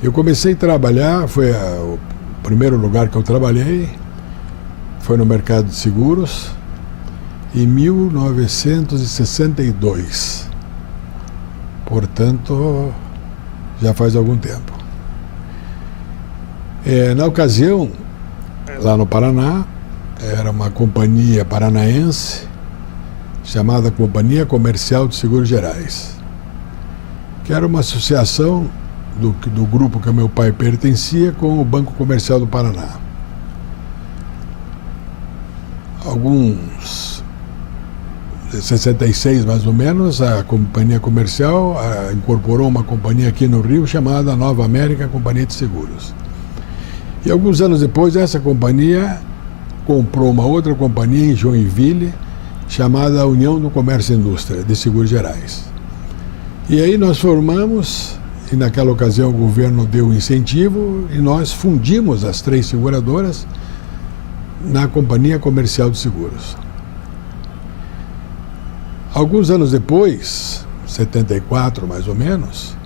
Eu comecei a trabalhar, o primeiro lugar que eu trabalhei foi no mercado de seguros em 1962. Portanto, já faz algum tempo. Na ocasião, lá no Paraná, era uma companhia paranaense chamada Companhia Comercial de Seguros Gerais, que era uma associação do grupo que meu pai pertencia com o Banco Comercial do Paraná. Em 66, mais ou menos, a companhia comercial incorporou uma companhia aqui no Rio chamada Nova América Companhia de Seguros. E alguns anos depois, essa companhia comprou uma outra companhia em Joinville chamada União do Comércio e Indústria de Seguros Gerais. E aí nós formamos, e naquela ocasião o governo deu um incentivo, e nós fundimos as 3 seguradoras na Companhia Comercial de Seguros. Alguns anos depois, 74 mais ou menos,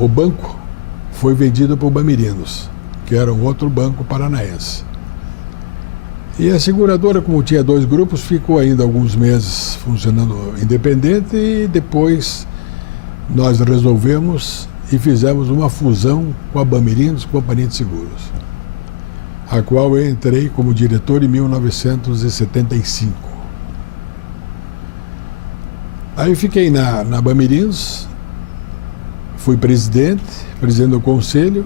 o banco foi vendido para o Bamirinos, que era um outro banco paranaense. E a seguradora, como tinha 2 grupos, ficou ainda alguns meses funcionando independente, e depois nós resolvemos e fizemos uma fusão com a Bamirinos Companhia de Seguros, a qual eu entrei como diretor em 1975. Aí fiquei na Bamirinos, fui presidente do conselho,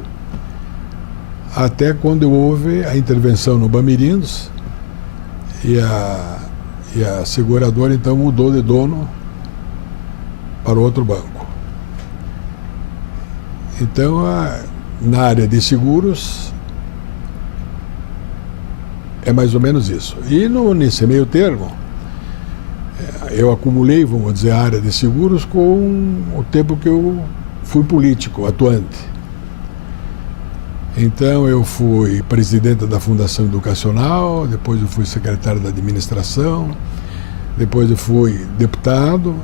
até quando houve a intervenção no Bamirinos, e a seguradora então mudou de dono para outro banco. Então, na área de seguros, é mais ou menos isso. E nesse meio termo, eu acumulei, vamos dizer, a área de seguros com o tempo que eu fui político, atuante. Então, eu fui presidente da Fundação Educacional, depois eu fui secretário da administração, depois eu fui deputado,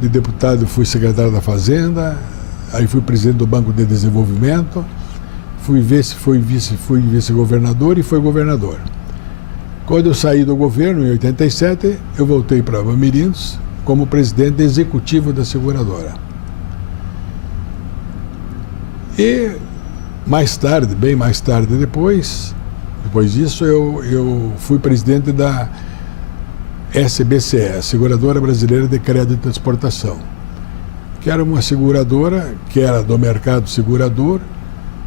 de deputado eu fui secretário da Fazenda, aí fui presidente do Banco de Desenvolvimento, fui vice-governador e fui governador. Quando eu saí do governo, em 87, eu voltei para Bamirinos como presidente executivo da seguradora. E mais tarde, bem mais tarde depois disso, eu fui presidente da SBCE, Seguradora Brasileira de Crédito e Exportação, que era uma seguradora que era do mercado segurador,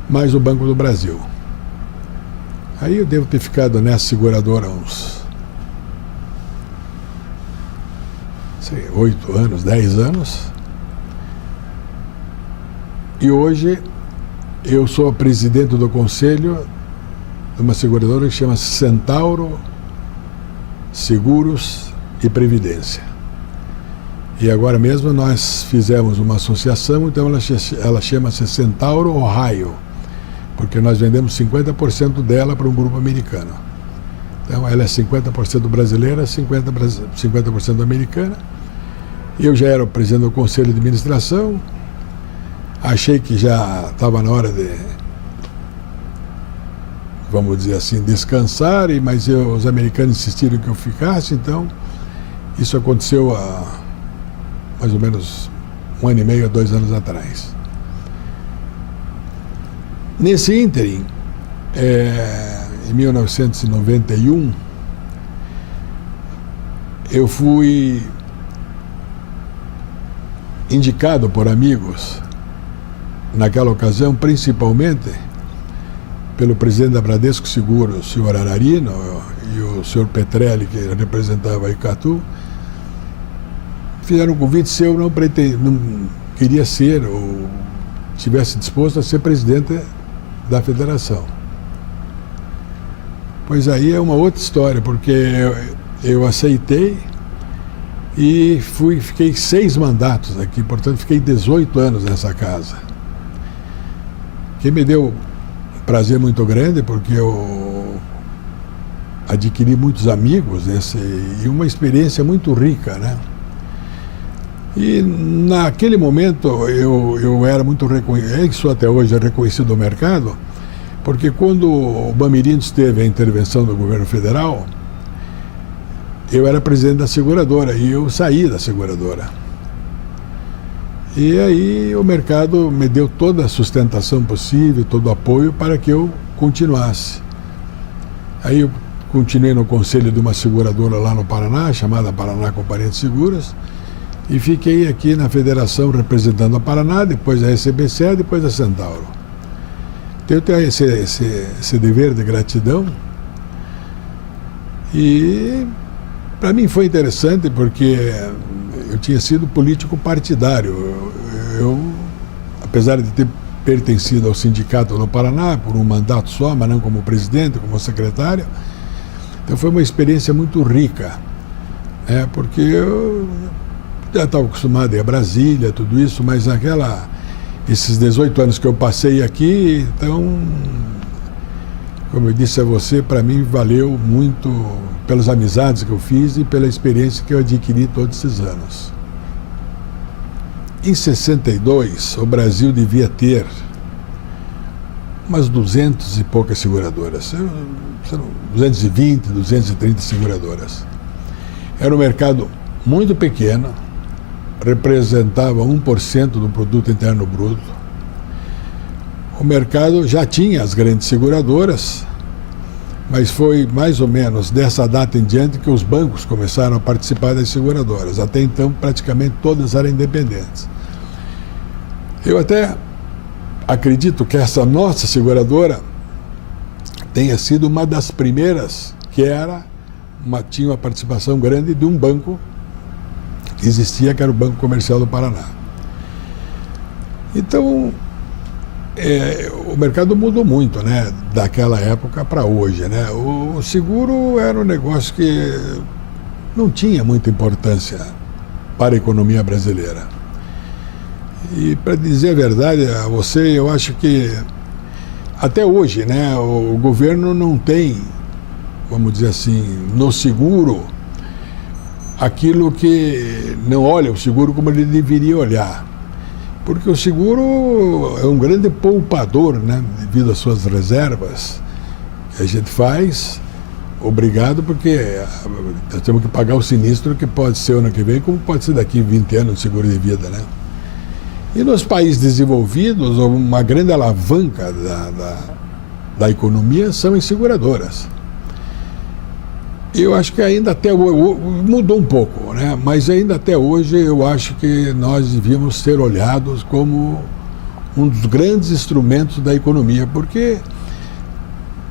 mais o Banco do Brasil. Aí eu devo ter ficado nessa seguradora uns 8 anos, 10 anos. E hoje eu sou presidente do conselho de uma seguradora que chama Centauro Seguros e Previdência. E agora mesmo nós fizemos uma associação, então ela chama-se Centauro Ohio, porque nós vendemos 50% dela para um grupo americano. Então ela é 50% brasileira, 50% americana. Eu já era o presidente do conselho de administração, achei que já estava na hora de, vamos dizer assim, descansar, mas os americanos insistiram que eu ficasse, então isso aconteceu há mais ou menos 1 ano e meio, 2 anos atrás. Nesse ínterim, em 1991, eu fui indicado por amigos, naquela ocasião, principalmente pelo presidente da Bradesco Seguros, o senhor Ararino, e o senhor Petrelli, que representava a Icatu, fizeram um convite se eu não queria ser ou estivesse disposto a ser presidente da federação. Pois aí é uma outra história, porque eu aceitei e fiquei 6 mandatos aqui, portanto fiquei 18 anos nessa casa, que me deu um prazer muito grande, porque eu adquiri muitos amigos e uma experiência muito rica, né? E naquele momento eu era muito reconhecido, isso até hoje é reconhecido no mercado, porque quando o Bamerindos teve a intervenção do governo federal, eu era presidente da seguradora e eu saí da seguradora. E aí o mercado me deu toda a sustentação possível, todo o apoio para que eu continuasse. Aí eu continuei no conselho de uma seguradora lá no Paraná, chamada Paraná Companhia de Seguros, e fiquei aqui na federação representando a Paraná, depois a SBCE, depois a Centauro. Então eu tenho esse dever de gratidão. E para mim foi interessante porque eu tinha sido político partidário. Eu, apesar de ter pertencido ao sindicato do Paraná por um mandato só, mas não como presidente, como secretário, então foi uma experiência muito rica, porque eu já estava acostumado a ir a Brasília, tudo isso, mas esses 18 anos que eu passei aqui, então, como eu disse a você, para mim valeu muito pelas amizades que eu fiz e pela experiência que eu adquiri todos esses anos. Em 62, o Brasil devia ter umas 200 e poucas seguradoras, 220, 230 seguradoras. Era um mercado muito pequeno, representava 1% do produto interno bruto. O mercado já tinha as grandes seguradoras, mas foi mais ou menos dessa data em diante que os bancos começaram a participar das seguradoras. Até então, praticamente todas eram independentes. Eu até acredito que essa nossa seguradora tenha sido uma das primeiras que tinha uma participação grande de um banco que existia, que era o Banco Comercial do Paraná. Então, o mercado mudou muito, daquela época para hoje, O seguro era um negócio que não tinha muita importância para a economia brasileira. E, para dizer a verdade a você, eu acho que até hoje, o governo não tem, vamos dizer assim, no seguro, aquilo que não olha o seguro como ele deveria olhar. Porque o seguro é um grande poupador, devido às suas reservas que a gente faz, obrigado, porque nós temos que pagar o sinistro que pode ser ano que vem, como pode ser daqui 20 anos de seguro de vida, E nos países desenvolvidos, uma grande alavanca da economia são as seguradoras. Eu acho que ainda até hoje, mudou um pouco, mas ainda até hoje eu acho que nós devíamos ser olhados como um dos grandes instrumentos da economia, porque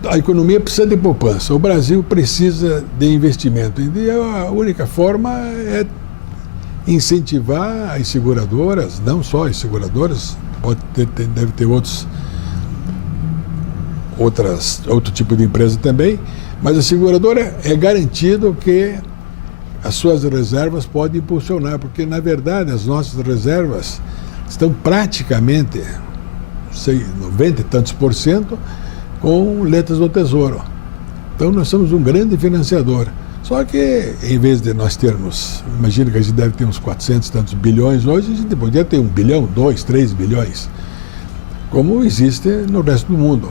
a economia precisa de poupança, o Brasil precisa de investimento, e a única forma é incentivar as seguradoras, não só as seguradoras, deve ter outro tipo de empresa também, mas a seguradora é garantido que as suas reservas podem impulsionar, porque, na verdade, as nossas reservas estão praticamente, 90 e tantos % com letras do Tesouro. Então, nós somos um grande financiador. Só que, em vez de nós termos, imagino que a gente deve ter uns 400 e tantos bilhões hoje, a gente podia ter 1 bilhão, 2, 3 bilhões, como existe no resto do mundo.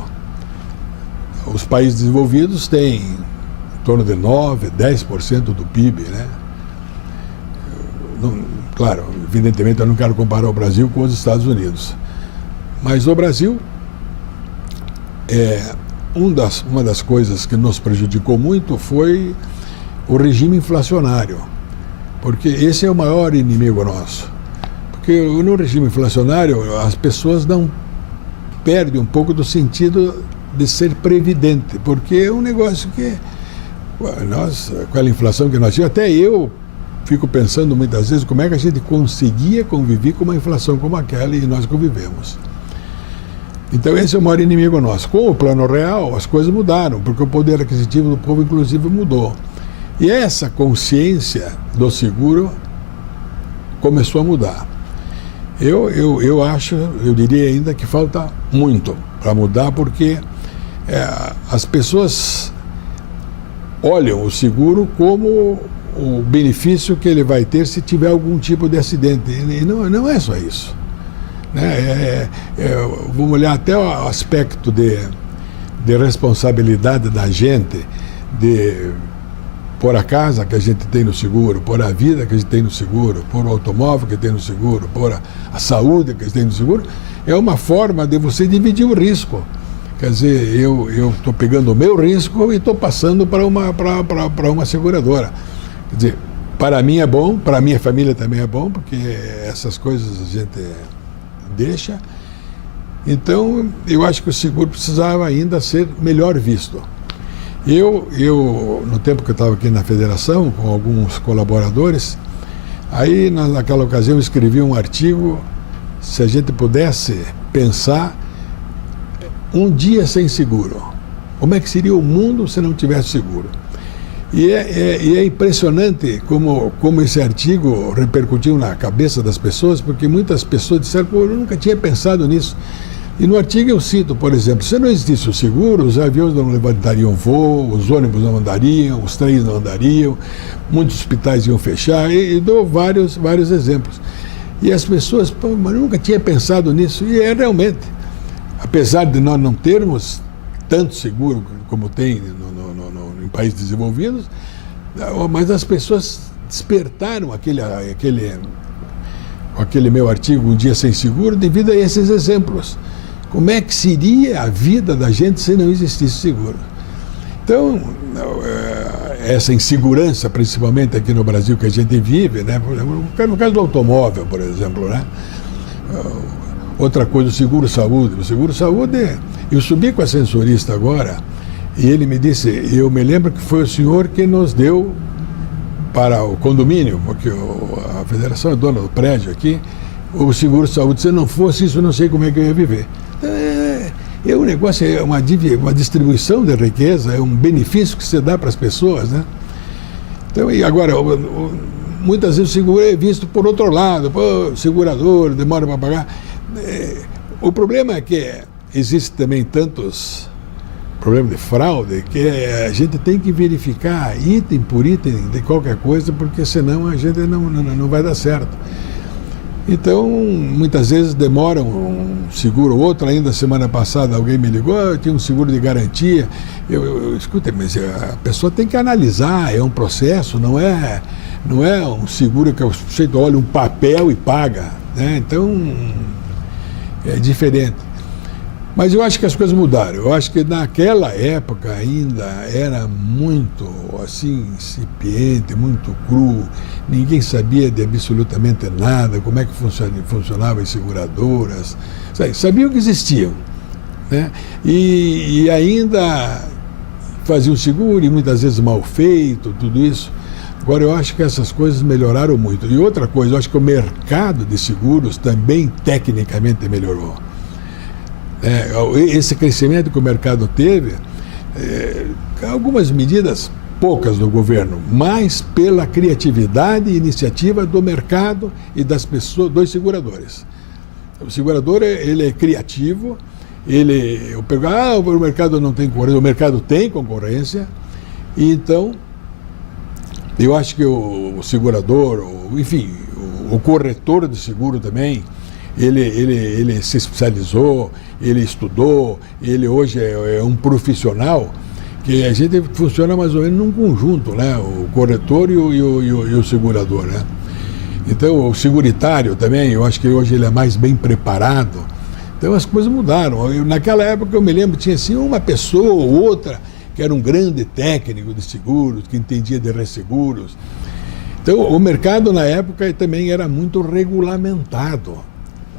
Os países desenvolvidos têm em torno de 9%, 10% do PIB, Claro, evidentemente eu não quero comparar o Brasil com os Estados Unidos. Mas o Brasil, uma das coisas que nos prejudicou muito foi o regime inflacionário. Porque esse é o maior inimigo nosso. Porque no regime inflacionário as pessoas não perdem um pouco do sentido de ser previdente, porque é um negócio que nós, com aquela inflação que nós tínhamos, até eu fico pensando muitas vezes como é que a gente conseguia conviver com uma inflação como aquela, e nós convivemos. Então esse é o maior inimigo nosso. Com o Plano Real as coisas mudaram, porque o poder aquisitivo do povo inclusive mudou. E essa consciência do seguro começou a mudar. Eu acho, eu diria ainda que falta muito para mudar, porque as pessoas olham o seguro como o benefício que ele vai ter se tiver algum tipo de acidente. E não é só isso. Né? Vamos olhar até o aspecto de responsabilidade da gente, de pôr a casa que a gente tem no seguro, pôr a vida que a gente tem no seguro, pôr o automóvel que tem no seguro, pôr a saúde que a gente tem no seguro, é uma forma de você dividir o risco. Quer dizer, eu estou pegando o meu risco e estou passando para uma seguradora. Quer dizer, para mim é bom, para a minha família também é bom, porque essas coisas a gente deixa. Então, eu acho que o seguro precisava ainda ser melhor visto. Eu no tempo que eu estava aqui na federação, com alguns colaboradores, aí naquela ocasião eu escrevi um artigo, se a gente pudesse pensar um dia sem seguro. Como é que seria o mundo se não tivesse seguro? E é impressionante como esse artigo repercutiu na cabeça das pessoas, porque muitas pessoas disseram, pô, eu nunca tinha pensado nisso. E no artigo eu cito, por exemplo, se não existisse o seguro, os aviões não levantariam voo, os ônibus não andariam, os trens não andariam, muitos hospitais iam fechar, e dou vários exemplos. E as pessoas, pô, mas eu nunca tinha pensado nisso, e é realmente. Apesar de nós não termos tanto seguro como tem em países desenvolvidos, mas as pessoas despertaram aquele meu artigo, Um Dia Sem Seguro, devido a esses exemplos. Como é que seria a vida da gente se não existisse seguro? Então, essa insegurança, principalmente aqui no Brasil que a gente vive, né? No caso do automóvel, por exemplo, né? Outra coisa, o seguro-saúde. O seguro-saúde, eu subi com a sensorista agora e ele me disse, eu me lembro que foi o senhor que nos deu para o condomínio, porque a federação é dona do prédio aqui, o seguro-saúde. Se não fosse isso, eu não sei como é que eu ia viver. O negócio é uma distribuição de riqueza, é um benefício que você dá para as pessoas, né? Então, e agora, muitas vezes o seguro é visto por outro lado, pô, segurador, demora para pagar. O problema é que existe também tantos problemas de fraude que a gente tem que verificar item por item de qualquer coisa, porque senão a gente não vai dar certo. Então, muitas vezes demora um seguro ou outro. Ainda semana passada alguém me ligou, eu tinha um seguro de garantia. Escuta, mas a pessoa tem que analisar, é um processo, não é um seguro que o sujeito olha um papel e paga, né? Então, é diferente. Mas eu acho que as coisas mudaram. Eu acho que naquela época ainda era muito assim, incipiente, muito cru. Ninguém sabia de absolutamente nada, como é que funcionavam as seguradoras. Sabiam que existiam, né? E ainda faziam seguro e muitas vezes mal feito, tudo isso. Agora eu acho que essas coisas melhoraram muito. E outra coisa, eu acho que o mercado de seguros também tecnicamente melhorou. Esse crescimento que o mercado teve, algumas medidas, poucas do governo, mas pela criatividade e iniciativa do mercado e das pessoas, dos seguradores. O segurador, ele é criativo, o mercado não tem concorrência, o mercado tem concorrência, e então eu acho que o segurador, enfim, o corretor de seguro também, ele se especializou, ele estudou, ele hoje é um profissional que a gente funciona mais ou menos num conjunto, né? O corretor e o segurador, né? Então, o seguritário também, eu acho que hoje ele é mais bem preparado. Então, as coisas mudaram. Naquela época, eu me lembro, tinha assim uma pessoa ou outra que era um grande técnico de seguros, que entendia de resseguros. Então, o mercado na época também era muito regulamentado.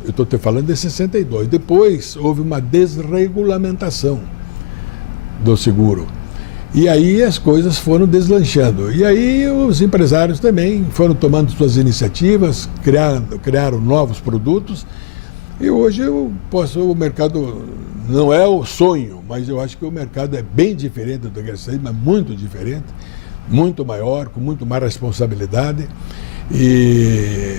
Eu estou te falando de 62. Depois houve uma desregulamentação do seguro. E aí as coisas foram deslanchando. E aí os empresários também foram tomando suas iniciativas, criaram novos produtos. E hoje o mercado não é o sonho, mas eu acho que o mercado é bem diferente do que era, mas muito diferente, muito maior, com muito mais responsabilidade. E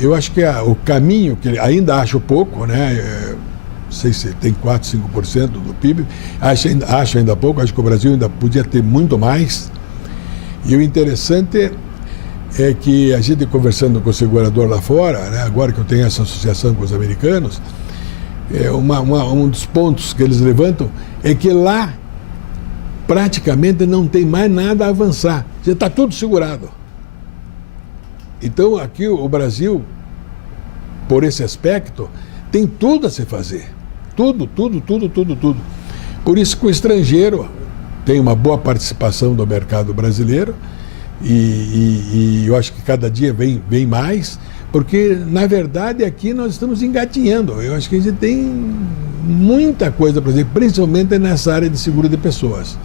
eu acho que o caminho, que ainda acho pouco, né? Não sei se tem 4%, 5% do PIB, acho ainda pouco, acho que o Brasil ainda podia ter muito mais. E o interessante é que a gente conversando com o segurador lá fora, né, agora que eu tenho essa associação com os americanos, um dos pontos que eles levantam é que lá praticamente não tem mais nada a avançar, já está tudo segurado. Então aqui o Brasil, por esse aspecto, tem tudo a se fazer, tudo. Por isso que o estrangeiro tem uma boa participação do mercado brasileiro e eu acho que cada dia vem mais, porque na verdade aqui nós estamos engatinhando. Eu acho que a gente tem muita coisa para fazer, principalmente nessa área de seguro de pessoas.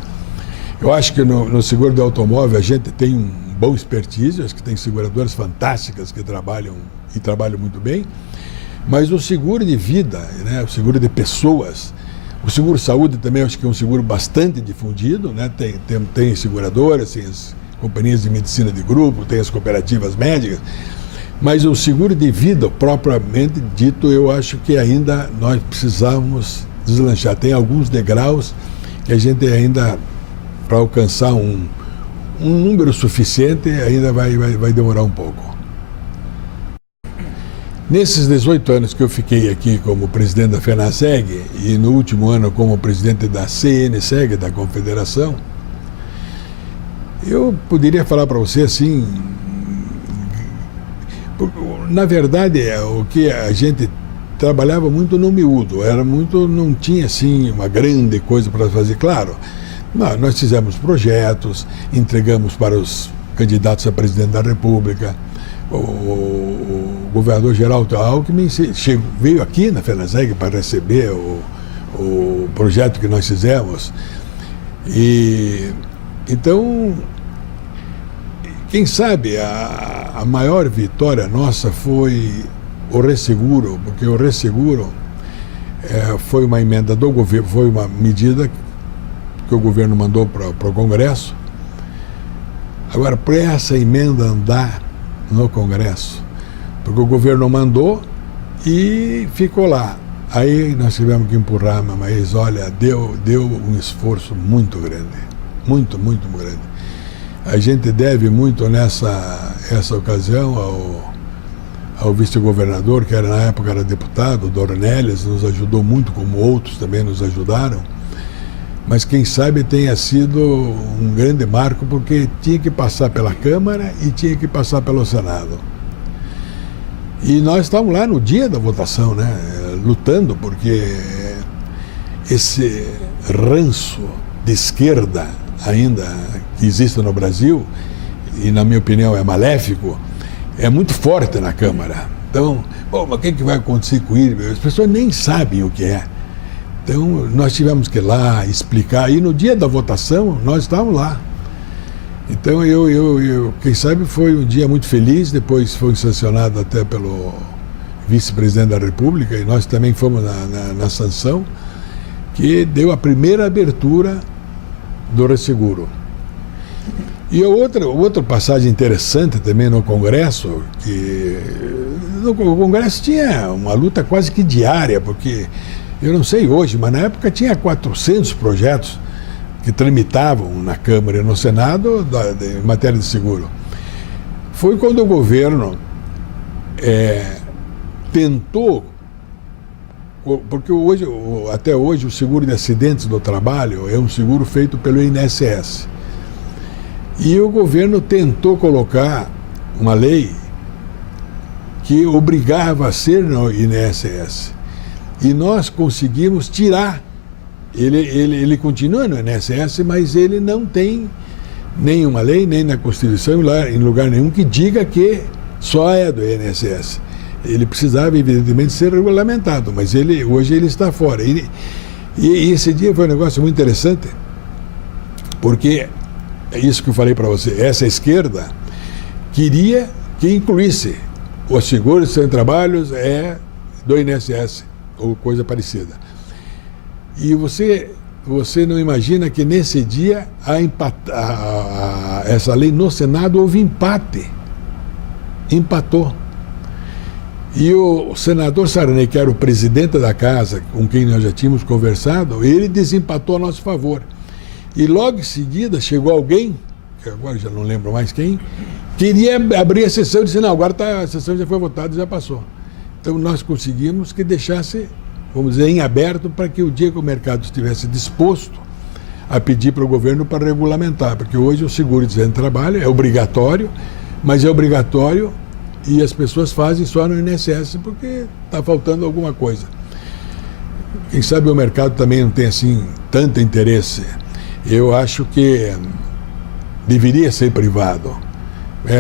Eu acho que no seguro de automóvel a gente tem um bom expertise, acho que tem seguradoras fantásticas que trabalham muito bem, mas o seguro de vida, né, o seguro de pessoas, o seguro saúde também acho que é um seguro bastante difundido, né, tem seguradoras, tem as companhias de medicina de grupo, tem as cooperativas médicas, mas o seguro de vida, propriamente dito, eu acho que ainda nós precisamos deslanchar. Tem alguns degraus que a gente ainda, para alcançar um número suficiente, ainda vai demorar um pouco. Nesses 18 anos que eu fiquei aqui como presidente da FENASEG e no último ano como presidente da CNSEG, da Confederação, eu poderia falar para você assim, na verdade, o que a gente trabalhava muito no miúdo, não tinha assim uma grande coisa para fazer, claro. Nós fizemos projetos, entregamos para os candidatos a presidente da República. O governador Geraldo Alckmin veio aqui na FENASEG para receber o projeto que nós fizemos. Então, quem sabe a maior vitória nossa foi o resseguro, porque o resseguro foi uma emenda do governo, foi uma medida que o governo mandou para o Congresso. Agora, para essa emenda andar no Congresso, porque o governo mandou e ficou lá. Aí nós tivemos que empurrar, mas olha, deu um esforço muito grande, muito grande. A gente deve muito essa ocasião ao vice-governador, que na época era deputado, Dornelles, nos ajudou muito, como outros também nos ajudaram. Mas quem sabe tenha sido um grande marco, porque tinha que passar pela Câmara e tinha que passar pelo Senado. E nós estávamos lá no dia da votação, né, lutando, porque esse ranço de esquerda ainda que existe no Brasil, e na minha opinião é maléfico, é muito forte na Câmara. Então, mas o que vai acontecer com ele? As pessoas nem sabem o que é. Então, nós tivemos que ir lá explicar. E no dia da votação, nós estávamos lá. Então, quem sabe, foi um dia muito feliz. Depois foi sancionado até pelo vice-presidente da República, e nós também fomos na sanção, que deu a primeira abertura do resseguro. E outra passagem interessante também no Congresso, que o Congresso tinha uma luta quase que diária, porque eu não sei hoje, mas na época tinha 400 projetos que tramitavam na Câmara e no Senado em matéria de seguro. Foi quando o governo tentou, porque até hoje o seguro de acidentes do trabalho é um seguro feito pelo INSS. E o governo tentou colocar uma lei que obrigava a ser no INSS. E nós conseguimos tirar. Ele continua no INSS, mas ele não tem nenhuma lei, nem na Constituição, em lugar nenhum, que diga que só é do INSS. Ele precisava, evidentemente, ser regulamentado, mas hoje ele está fora. E esse dia foi um negócio muito interessante, porque é isso que eu falei para você, essa esquerda queria que incluísse o seguro sem trabalhos do INSS, ou coisa parecida. E você não imagina que nesse dia essa lei no Senado houve empate. Empatou. E o senador Sarney, que era o presidente da casa, com quem nós já tínhamos conversado, ele desempatou a nosso favor. E logo em seguida chegou alguém, que agora já não lembro mais quem, queria abrir a sessão e disse, não, agora a sessão já foi votada e já passou. Então nós conseguimos que deixasse, vamos dizer, em aberto para que o dia que o mercado estivesse disposto a pedir para o governo para regulamentar, porque hoje o seguro-desemprego trabalho é obrigatório, mas é obrigatório e as pessoas fazem só no INSS porque está faltando alguma coisa. Quem sabe o mercado também não tem assim tanto interesse. Eu acho que deveria ser privado,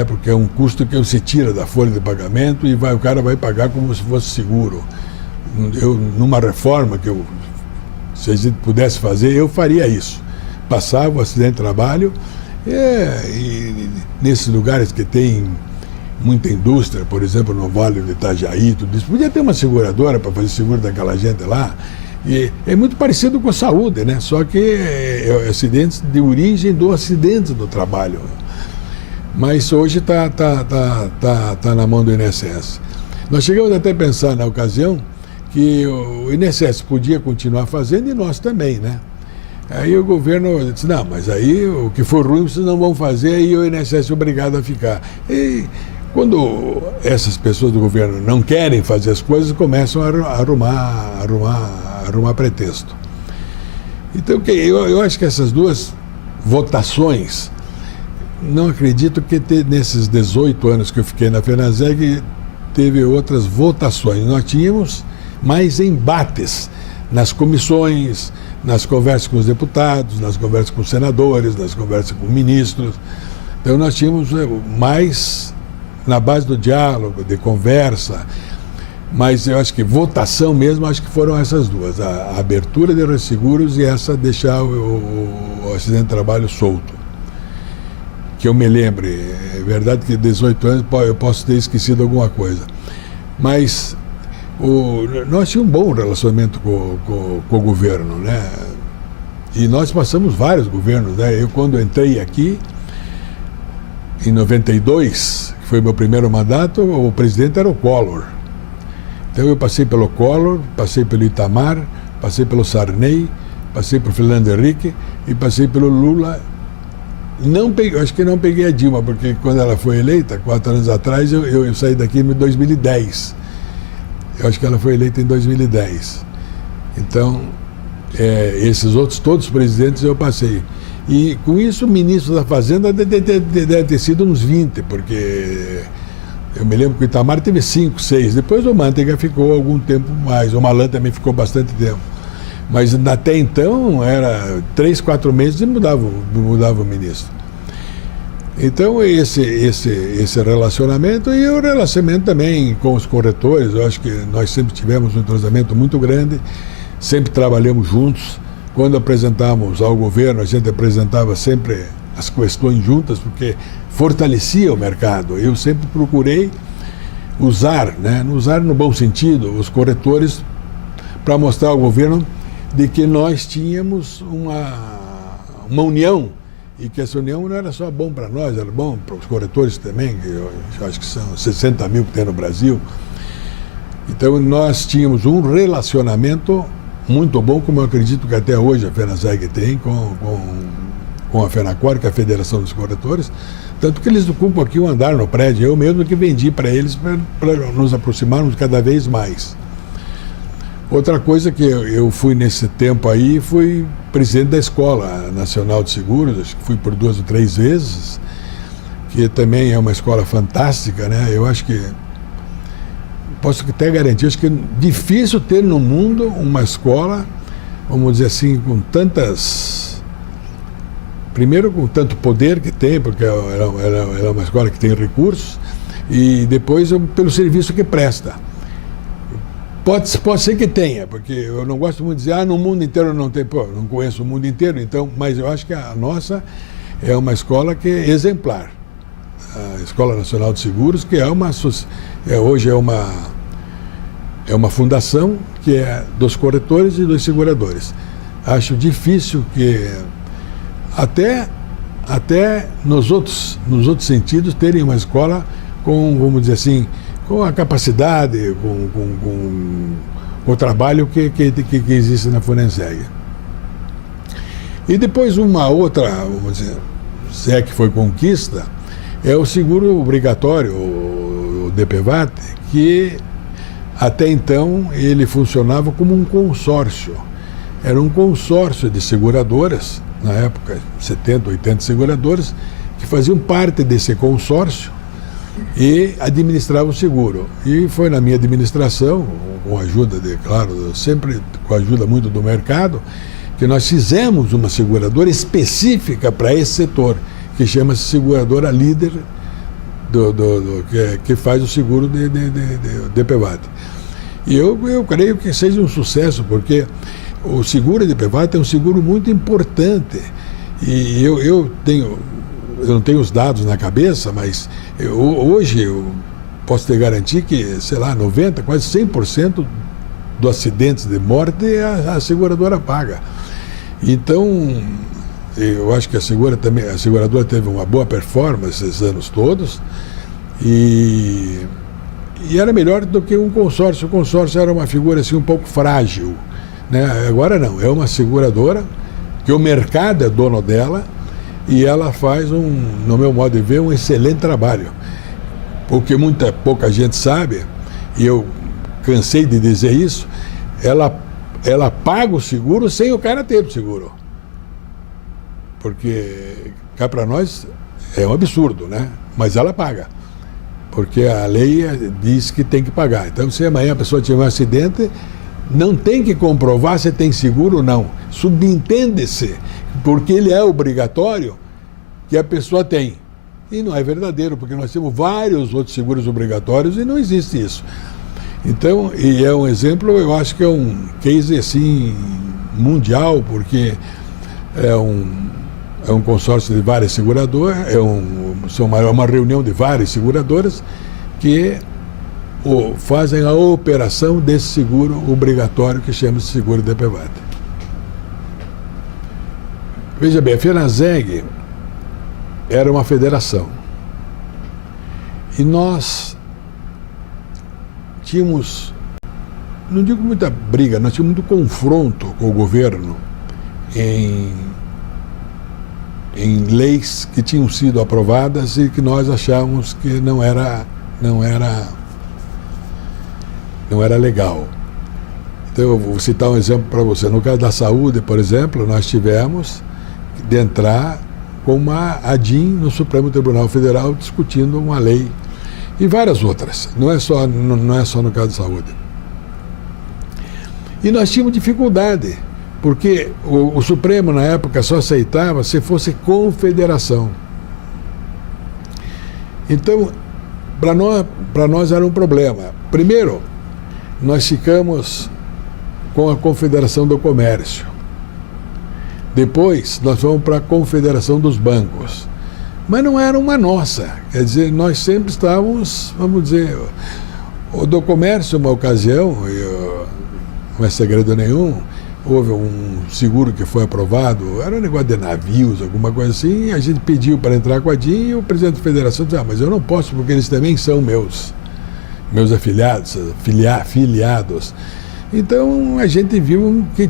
porque é um custo que você tira da folha de pagamento e o cara vai pagar como se fosse seguro. Numa reforma se a gente pudesse fazer, eu faria isso. Passava o acidente de trabalho e nesses lugares que tem muita indústria, por exemplo, no Vale do Itajaí, tudo isso, podia ter uma seguradora para fazer seguro daquela gente lá. E é muito parecido com a saúde, né? Só que é acidentes de origem do acidente do trabalho. Mas hoje está na mão do INSS. Nós chegamos até a pensar na ocasião que o INSS podia continuar fazendo e nós também, né? Aí o governo disse, não, mas aí o que for ruim vocês não vão fazer, aí o INSS é obrigado a ficar. E quando essas pessoas do governo não querem fazer as coisas, começam a arrumar pretexto. Então eu acho que essas duas votações, não acredito que nesses 18 anos que eu fiquei na FENASEG teve outras votações. Nós tínhamos mais embates nas comissões, nas conversas com os deputados, nas conversas com os senadores, nas conversas com ministros. Então nós tínhamos mais na base do diálogo, de conversa, mas eu acho que votação mesmo, acho que foram essas duas, a abertura de resseguros e essa deixar o acidente de trabalho solto. Que eu me lembre, é verdade que 18 anos eu posso ter esquecido alguma coisa, mas nós tínhamos um bom relacionamento com o governo, né? E nós passamos vários governos, né? Eu quando entrei aqui, em 92, que foi meu primeiro mandato, o presidente era o Collor. Então eu passei pelo Collor, passei pelo Itamar, passei pelo Sarney, passei pelo Fernando Henrique e passei pelo Lula. Acho que não peguei a Dilma, porque quando ela foi eleita, 4 anos atrás, eu saí daqui em 2010. Eu acho que ela foi eleita em 2010. Então, esses outros, todos os presidentes eu passei. E com isso, o ministro da Fazenda deve ter sido uns 20, porque eu me lembro que o Itamar teve 5, 6. Depois o Manteiga ficou algum tempo mais. O Malan também ficou bastante tempo. Mas até então, era 3, 4 meses e mudava o ministro. Então, esse relacionamento e o relacionamento também com os corretores, eu acho que nós sempre tivemos um entrosamento muito grande, sempre trabalhamos juntos. Quando apresentávamos ao governo, a gente apresentava sempre as questões juntas, porque fortalecia o mercado. Eu sempre procurei usar no bom sentido, os corretores para mostrar ao governo de que nós tínhamos uma união e que essa união não era só bom para nós, era bom para os corretores também, que eu acho que são 60 mil que tem no Brasil. Então nós tínhamos um relacionamento muito bom, como eu acredito que até hoje a FENASEG tem com a FENACOR, que é a Federação dos Corretores, tanto que eles ocupam aqui um andar no prédio, eu mesmo que vendi para eles para nos aproximarmos cada vez mais. Outra coisa que eu fui nesse tempo aí, fui presidente da Escola Nacional de Seguros, acho que fui por 2 ou 3 vezes, que também é uma escola fantástica, né? Eu acho que posso até garantir, acho que é difícil ter no mundo uma escola, vamos dizer assim, com tantas... Primeiro, com tanto poder que tem, porque ela é uma escola que tem recursos, e depois pelo serviço que presta. Pode ser que tenha, porque eu não gosto muito de dizer, no mundo inteiro não tem. Pô, não conheço o mundo inteiro, então, mas eu acho que a nossa é uma escola que é exemplar. A Escola Nacional de Seguros, que hoje é uma fundação que é dos corretores e dos seguradores. Acho difícil que até nos outros sentidos terem uma escola com, vamos dizer assim, com a capacidade, com o trabalho que existe na FUNESEG. E depois uma outra, vamos dizer, se é que foi conquista, é o seguro obrigatório, o DPVAT, que até então ele funcionava como um consórcio. Era um consórcio de seguradoras, na época 70, 80 seguradoras, que faziam parte desse consórcio e administravam o seguro. E foi na minha administração, com a ajuda claro, sempre com a ajuda muito do mercado, que nós fizemos uma seguradora específica para esse setor, que chama-se Seguradora Líder, que faz o seguro de DPVAT. E eu creio que seja um sucesso, porque o seguro de DPVAT é um seguro muito importante. E eu não tenho os dados na cabeça, mas hoje eu posso te garantir que, sei lá, 90%, quase 100% dos acidentes de morte a seguradora paga. Então, eu acho que a seguradora teve uma boa performance esses anos todos e era melhor do que um consórcio. O consórcio era uma figura assim um pouco frágil, né? Agora não, é uma seguradora que o mercado é dono dela e ela faz, no meu modo de ver, um excelente trabalho. Porque pouca gente sabe, e eu cansei de dizer isso, ela paga o seguro sem o cara ter o seguro. Porque cá para nós é um absurdo, né? Mas ela paga. Porque a lei diz que tem que pagar. Então, se amanhã a pessoa tiver um acidente, não tem que comprovar se tem seguro ou não. Subentende-se, porque ele é obrigatório, que a pessoa tem. E não é verdadeiro, porque nós temos vários outros seguros obrigatórios e não existe isso. Então, e é um exemplo, eu acho que é um case assim mundial, porque é um consórcio de várias seguradoras, é uma reunião de várias seguradoras que fazem a operação desse seguro obrigatório que chama-se seguro DPVAT. Veja bem, a FENASEG era uma federação e nós tínhamos, não digo muita briga, nós tínhamos muito confronto com o governo em leis que tinham sido aprovadas e que nós achávamos que não era legal. Então eu vou citar um exemplo para você. No caso da saúde, por exemplo, nós tivemos de entrar com uma ADIM no Supremo Tribunal Federal discutindo uma lei e várias outras. Não é só no caso da saúde. E nós tínhamos dificuldade, porque o Supremo, na época, só aceitava se fosse confederação. Então, para nós era um problema. Primeiro, nós ficamos com a Confederação do Comércio. Depois, nós fomos para a Confederação dos Bancos. Mas não era uma nossa. Quer dizer, nós sempre estávamos, vamos dizer, o do comércio, uma ocasião, não é segredo nenhum, houve um seguro que foi aprovado, era um negócio de navios, alguma coisa assim, e a gente pediu para entrar com a DIN e o presidente da federação disse, mas eu não posso porque eles também são meus afiliados, filiados. Então a gente viu que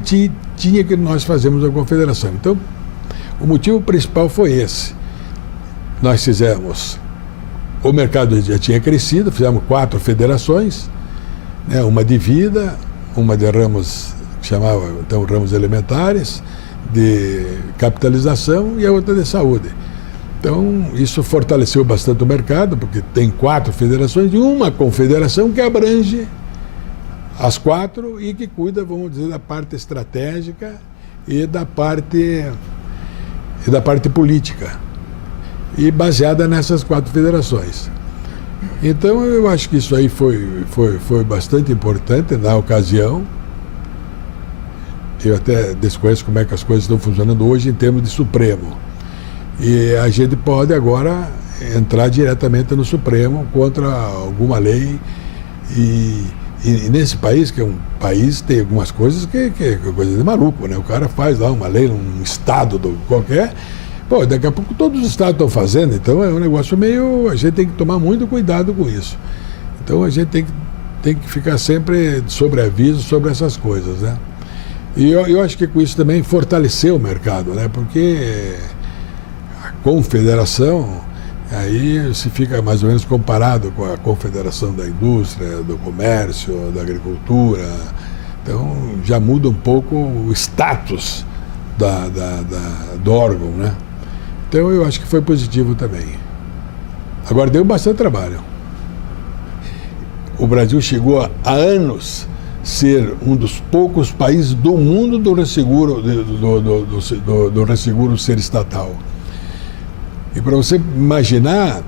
tinha que nós fazermos a confederação. Então o motivo principal foi esse. Nós fizemos, o mercado já tinha crescido, fizemos 4 federações, né, uma de vida, uma de ramos, que chamava então ramos elementares, de capitalização e a outra de saúde. Então isso fortaleceu bastante o mercado, porque tem 4 federações e uma confederação que abrange as 4 e que cuida, vamos dizer, da parte estratégica e da parte política, e baseada nessas 4 federações. Então eu acho que isso aí foi bastante importante na ocasião. Eu até desconheço como é que as coisas estão funcionando hoje em termos de Supremo. E a gente pode agora entrar diretamente no Supremo contra alguma lei. E nesse país, que é um país, tem algumas coisas que é coisa de maluco, né? O cara faz lá uma lei num estado qualquer, pô, daqui a pouco todos os estados estão fazendo, então é um negócio meio... A gente tem que tomar muito cuidado com isso. Então a gente tem que ficar sempre sobre aviso sobre essas coisas, né? E eu acho que com isso também fortaleceu o mercado, né? Porque confederação, aí se fica mais ou menos comparado com a confederação da indústria, do comércio, da agricultura. Então já muda um pouco o status do órgão, né? Então eu acho que foi positivo também. Agora deu bastante trabalho. O Brasil chegou há anos ser um dos poucos países do mundo do resseguro, do resseguro ser estatal. E para você imaginar,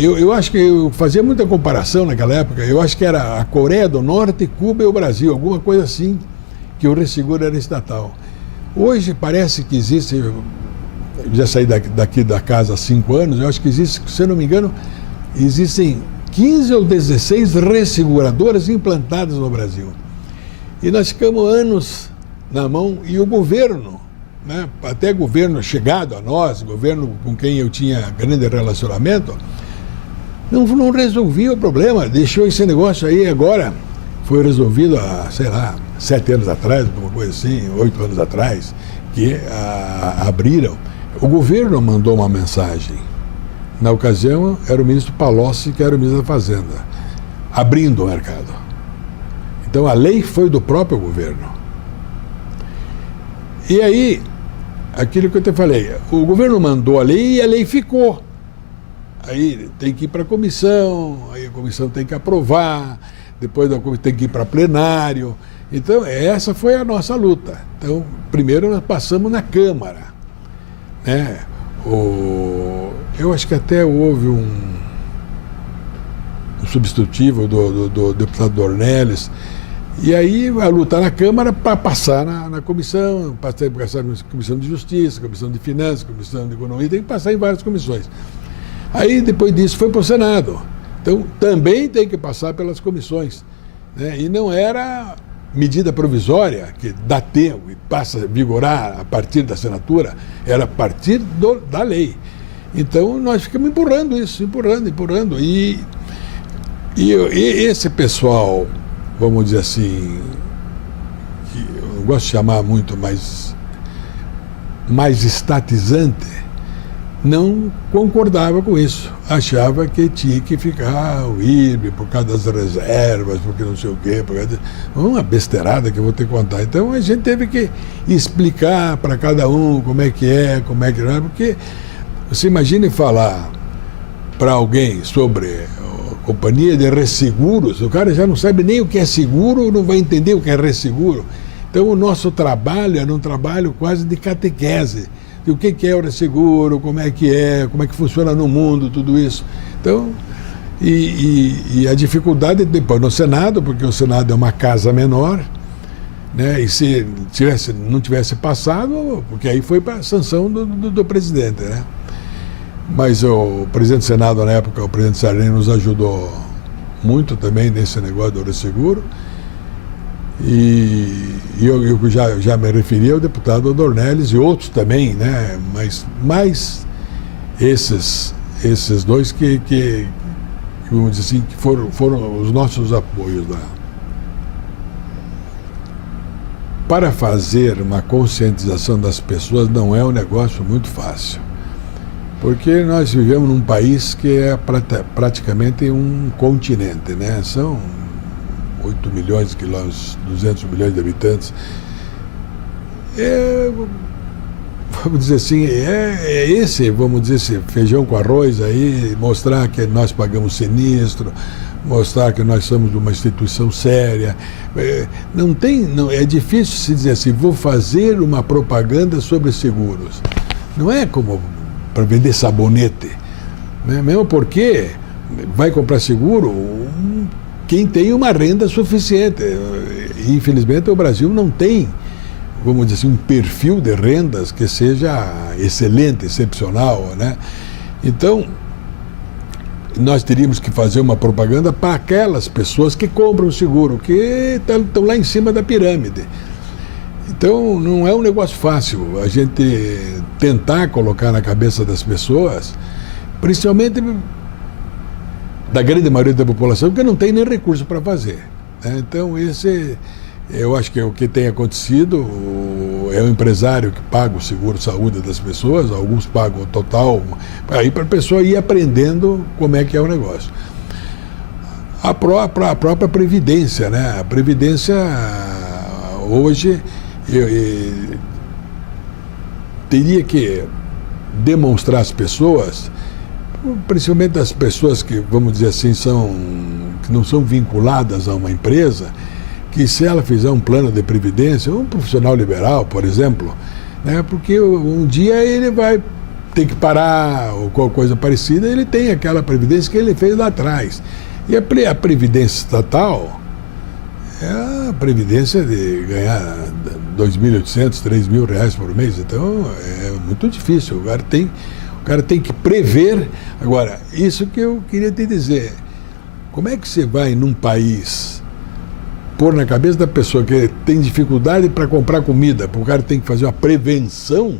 eu acho que eu fazia muita comparação naquela época, eu acho que era a Coreia do Norte, Cuba e o Brasil, alguma coisa assim, que o resseguro era estatal. Hoje parece que existe, eu já saí daqui da casa há 5 anos, eu acho que existe, se eu não me engano, existem 15 ou 16 resseguradoras implantadas no Brasil. E nós ficamos anos na mão, e o governo, né, até governo chegado a nós, governo com quem eu tinha grande relacionamento, não resolvia o problema, deixou esse negócio aí agora, foi resolvido há, sei lá, 7 anos atrás, alguma coisa assim, 8 anos atrás, que abriram. O governo mandou uma mensagem. Na ocasião, era o ministro Palocci, que era o ministro da Fazenda, abrindo o mercado. Então, a lei foi do próprio governo. E aí, aquilo que eu te falei, o governo mandou a lei e a lei ficou. Aí tem que ir para a comissão, aí a comissão tem que aprovar, depois da comissão tem que ir para plenário. Então, essa foi a nossa luta. Então, primeiro nós passamos na Câmara, né? Eu acho que até houve um substitutivo do deputado Dornelles, e aí a luta na Câmara para passar na comissão, passar na Comissão de Justiça, Comissão de Finanças, Comissão de Economia, tem que passar em várias comissões. Aí depois disso foi para o Senado, então também tem que passar pelas comissões, né? E não era medida provisória, que dá tempo e passa a vigorar a partir da assinatura, era a partir da lei. Então nós ficamos empurrando isso, empurrando. E esse pessoal, vamos dizer assim, que eu não gosto de chamar muito, mas mais estatizante, não concordava com isso. Achava que tinha que ficar o IRB por causa das reservas, porque não sei o quê, uma besteirada que eu vou ter que contar. Então a gente teve que explicar para cada um como é que não é, porque você imagine falar para alguém sobre a companhia de resseguros, o cara já não sabe nem o que é seguro, não vai entender o que é resseguro. Então o nosso trabalho era um trabalho quase de catequese. O que é o resseguro, como é que funciona no mundo, tudo isso. Então, e a dificuldade depois no Senado, porque o Senado é uma casa menor, né? E se não tivesse passado, porque aí foi para a sanção do presidente, né? Mas o presidente do Senado, na época, o presidente Sarney, nos ajudou muito também nesse negócio do resseguro. E eu já me referi ao deputado Dornelles e outros também, né? Mas mais esses dois que vamos dizer assim, que foram os nossos apoios lá. Para fazer uma conscientização das pessoas não é um negócio muito fácil, porque nós vivemos num país que é praticamente um continente, né? São 8 milhões de quilômetros, 200 milhões de habitantes. Vamos dizer assim, vamos dizer, esse feijão com arroz aí, mostrar que nós pagamos sinistro, mostrar que nós somos uma instituição séria. É difícil se dizer assim, vou fazer uma propaganda sobre seguros. Não é como para vender sabonete, né? Mesmo porque vai comprar seguro quem tem uma renda suficiente. Infelizmente o Brasil não tem, vamos dizer assim, um perfil de rendas que seja excelente, excepcional, né? Então nós teríamos que fazer uma propaganda para aquelas pessoas que compram seguro, que estão lá em cima da pirâmide. Então não é um negócio fácil a gente tentar colocar na cabeça das pessoas, principalmente da grande maioria da população, que não tem nem recurso para fazer, né? Então esse Eu acho que o que tem acontecido é o empresário que paga o seguro-saúde das pessoas, alguns pagam o total, aí para a pessoa ir aprendendo como é que é o negócio. A própria Previdência, né? A Previdência, hoje, teria que demonstrar às pessoas, principalmente as pessoas que, vamos dizer assim, que não são vinculadas a uma empresa, que se ela fizer um plano de previdência, um profissional liberal, por exemplo, né, porque um dia ele vai ter que parar ou qualquer coisa parecida, ele tem aquela previdência que ele fez lá atrás. E a previdência estatal é a previdência de ganhar R$2.800, R$3.000 por mês, então é muito difícil. O cara tem que prever. Agora, isso que eu queria te dizer, como é que você vai num país pôr na cabeça da pessoa que tem dificuldade para comprar comida, porque o cara tem que fazer uma prevenção?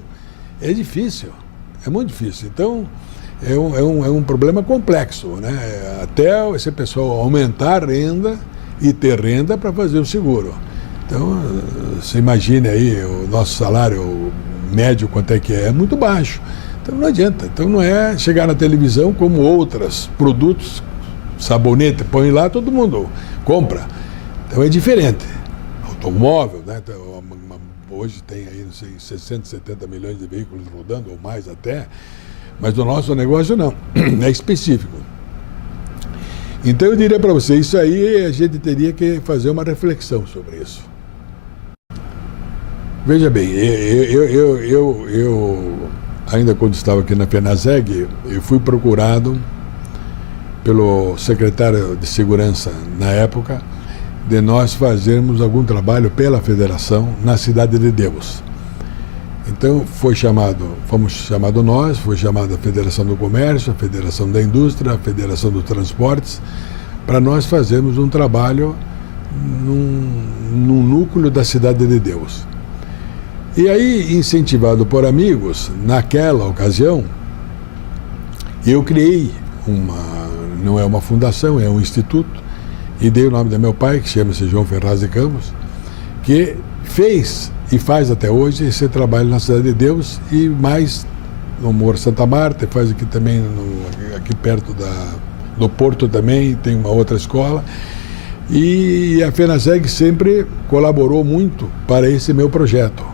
É difícil, é muito difícil. Então, é um problema complexo, né? Até esse pessoal aumentar a renda e ter renda para fazer o seguro. Então, você imagine aí o nosso salário médio, quanto é que é muito baixo. Então não adianta. Então não é chegar na televisão como outros produtos, sabonete, põe lá, todo mundo compra. Então é diferente. Automóvel, né? Então, hoje tem aí, não sei, 60, 70 milhões de veículos rodando, ou mais até, mas o nosso negócio não, é específico. Então eu diria para você, isso aí a gente teria que fazer uma reflexão sobre isso. Veja bem, eu ainda quando estava aqui na FENASEG, eu fui procurado pelo secretário de Segurança na época, de nós fazermos algum trabalho pela federação na Cidade de Deus. Então fomos chamados nós, foi chamada a Federação do Comércio, a Federação da Indústria, a Federação dos Transportes, para nós fazermos um trabalho num núcleo da Cidade de Deus. E aí, incentivado por amigos, naquela ocasião, eu criei não é uma fundação, é um instituto, e dei o nome do meu pai, que chama-se João Ferraz de Campos, que fez e faz até hoje esse trabalho na Cidade de Deus e mais no Morro Santa Marta, faz aqui também, aqui perto do Porto também, tem uma outra escola. E a FENASEG sempre colaborou muito para esse meu projeto.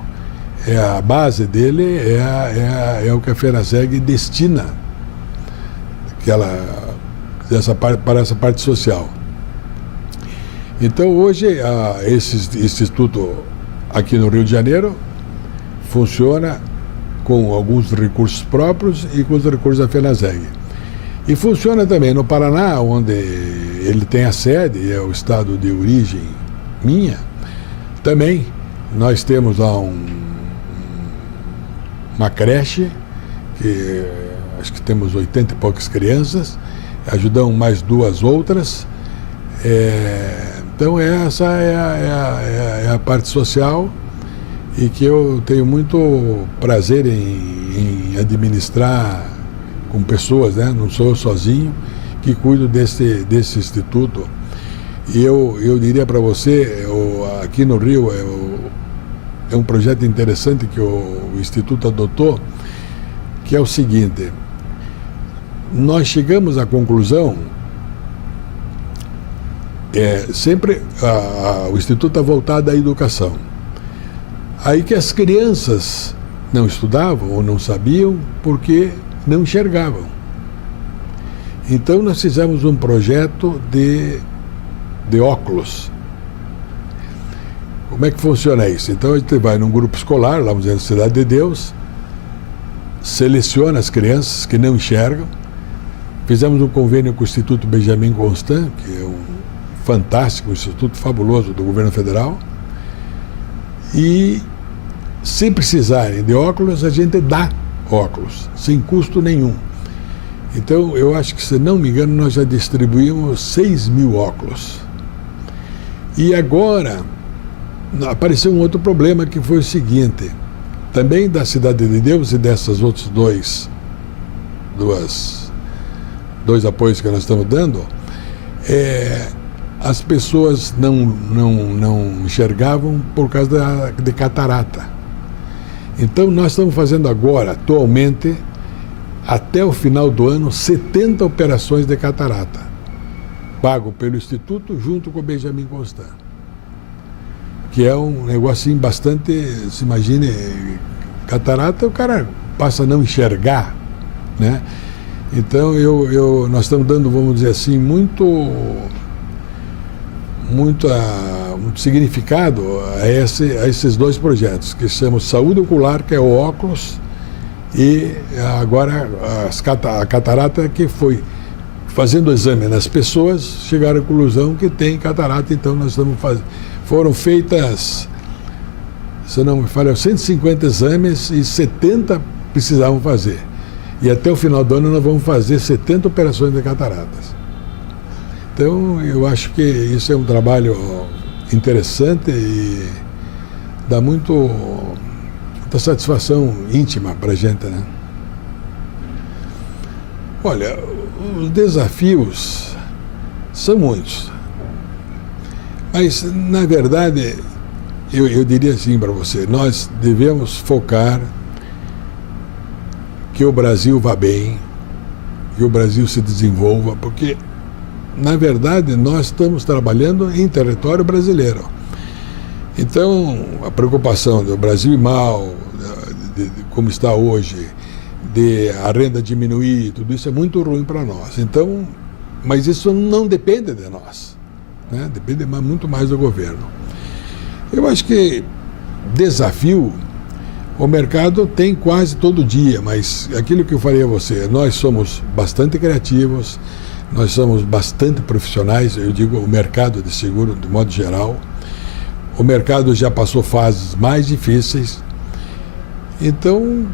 A base dele é o que a FENASEG destina para essa parte social. Então hoje esse instituto aqui no Rio de Janeiro funciona com alguns recursos próprios e com os recursos da FENASEG. E funciona também no Paraná, onde ele tem a sede, é o estado de origem minha. Também nós temos lá uma creche, que acho que temos 80 e poucas crianças, ajudamos mais 2 outras. Então essa é a parte social e que eu tenho muito prazer em administrar com pessoas, né? Não sou eu sozinho que cuido desse instituto. E eu diria para você, aqui no Rio é um projeto interessante que o Instituto adotou, que é o seguinte: nós chegamos à conclusão, sempre o Instituto está voltado à educação. Aí que as crianças não estudavam ou não sabiam porque não enxergavam. Então nós fizemos um projeto de óculos. Como é que funciona isso? Então a gente vai num grupo escolar, lá vamos dizer, na Cidade de Deus, seleciona as crianças que não enxergam. Fizemos um convênio com o Instituto Benjamin Constant, que é um fantástico instituto fabuloso do governo federal. E se precisarem de óculos, a gente dá óculos, sem custo nenhum. Então, eu acho que, se não me engano, nós já distribuímos 6.000 óculos. E agora, apareceu um outro problema, que foi o seguinte: também da Cidade de Deus e dessas outros dois apoios que nós estamos dando, as pessoas não enxergavam por causa de catarata. Então nós estamos fazendo agora, atualmente, até o final do ano, 70 operações de catarata, pago pelo Instituto junto com o Benjamin Constant, que é um negocinho bastante, se imagine, catarata, o cara passa a não enxergar, né? Então nós estamos dando, vamos dizer assim, muito significado a esses dois projetos, que se chamam Saúde Ocular, que é o óculos, e agora a catarata, que foi fazendo o exame nas pessoas, chegaram à conclusão que tem catarata. Então nós estamos fazendo. Foram feitas, se não me falha, 150 exames e 70 precisavam fazer. E até o final do ano nós vamos fazer 70 operações de cataratas. Então eu acho que isso é um trabalho interessante e dá muita satisfação íntima para a gente, né? Olha, os desafios são muitos. Mas, na verdade, eu diria assim para você, nós devemos focar que o Brasil vá bem, que o Brasil se desenvolva, porque, na verdade, nós estamos trabalhando em território brasileiro. Então, a preocupação do Brasil ir mal, de como está hoje, de a renda diminuir, tudo isso é muito ruim para nós. Então, mas isso não depende de nós, né? Depende muito mais do governo. Eu acho que desafio o mercado tem quase todo dia, mas aquilo que eu falei a você, nós somos bastante criativos, nós somos bastante profissionais, eu digo o mercado de seguro de modo geral. O mercado já passou fases mais difíceis, então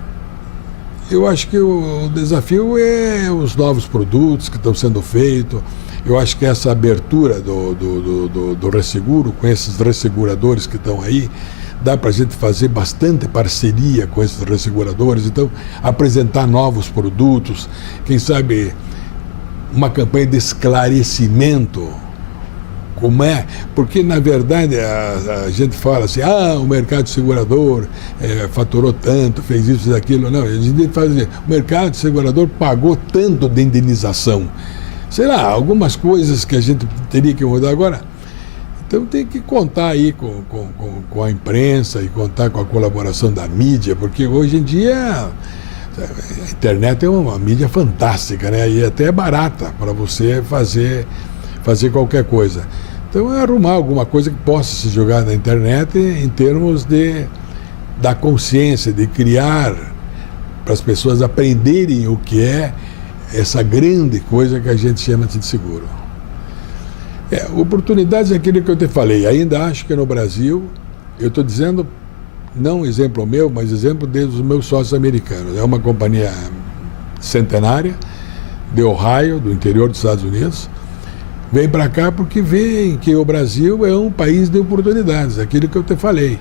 eu acho que o desafio é os novos produtos que estão sendo feitos. Eu acho que essa abertura do resseguro, com esses resseguradores que estão aí, dá para a gente fazer bastante parceria com esses resseguradores, então apresentar novos produtos, quem sabe uma campanha de esclarecimento. Como é? Porque, na verdade, a gente fala assim, o mercado segurador faturou tanto, fez isso e aquilo. Não, a gente fala assim, o mercado segurador pagou tanto de indenização. Sei lá, algumas coisas que a gente teria que mudar agora. Então tem que contar aí com a imprensa e contar com a colaboração da mídia, porque hoje em dia a internet é uma mídia fantástica, né? E até é barata para você fazer qualquer coisa. Então é arrumar alguma coisa que possa se jogar na internet em termos da consciência, de criar para as pessoas aprenderem o que é essa grande coisa que a gente chama de seguro. Oportunidades é aquilo que eu te falei. Ainda acho que no Brasil, eu estou dizendo, não exemplo meu, mas exemplo dos meus sócios americanos. É uma companhia centenária, de Ohio, do interior dos Estados Unidos. Vem para cá porque veem que o Brasil é um país de oportunidades, aquilo que eu te falei.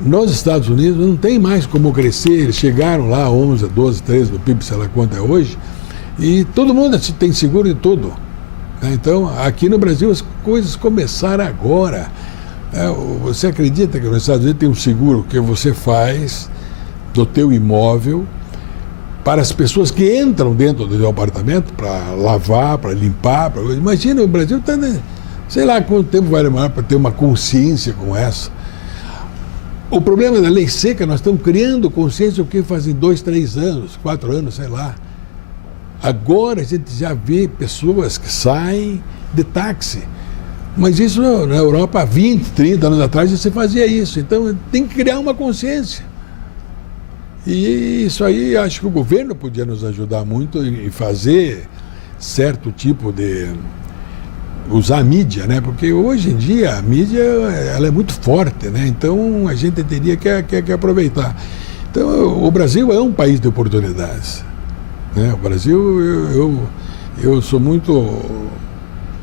Nos Estados Unidos não tem mais como crescer, eles chegaram lá 11, 12, 13 do PIB, sei lá quanto é hoje, e todo mundo tem seguro de tudo. Então, aqui no Brasil as coisas começaram agora. Você acredita que nos Estados Unidos tem um seguro que você faz do teu imóvel para as pessoas que entram dentro do teu apartamento para lavar, para limpar? Imagina, o Brasil está, sei lá quanto tempo vai demorar para ter uma consciência como essa. O problema da lei seca, nós estamos criando consciência o que fazem 2, 3 anos, 4 anos, sei lá. Agora a gente já vê pessoas que saem de táxi. Mas isso na Europa há 20, 30 anos atrás já se fazia isso. Então tem que criar uma consciência. E isso aí acho que o governo podia nos ajudar muito em fazer certo tipo de... usar a mídia, né? Porque hoje em dia a mídia ela é muito forte, né? Então a gente teria que aproveitar. Então o Brasil é um país de oportunidades. O Brasil, eu sou muito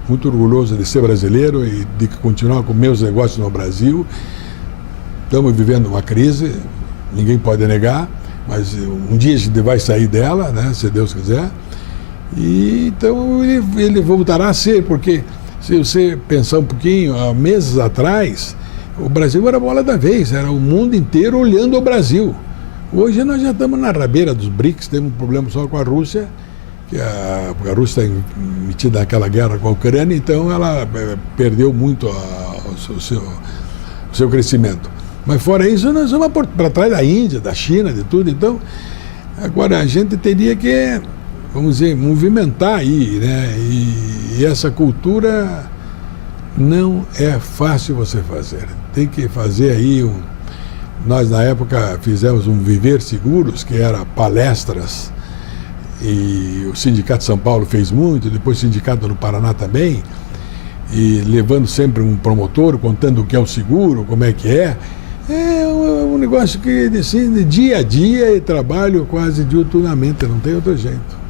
orgulhoso de ser brasileiro e de continuar com meus negócios no Brasil. Estamos vivendo uma crise, ninguém pode negar, mas um dia a gente vai sair dela, né, se Deus quiser. E então ele voltará a ser, porque Se você pensar um pouquinho, há meses atrás, o Brasil era a bola da vez, era o mundo inteiro olhando o Brasil. Hoje nós já estamos na rabeira dos BRICS, temos um problema só com a Rússia, que a Rússia está metida naquela guerra com a Ucrânia, então ela perdeu muito o seu crescimento. Mas fora isso, nós vamos para trás da Índia, da China, de tudo. Então, agora a gente teria que, vamos dizer, movimentar aí, né? E essa cultura não é fácil você fazer. Tem que fazer aí Nós, na época, fizemos um Viver Seguros, que era palestras, e o Sindicato de São Paulo fez muito, depois o Sindicato do Paraná também, e levando sempre um promotor, contando o que é o seguro, como é que é. É um negócio que, assim, de dia a dia, e trabalho quase diuturnamente, não tem outro jeito.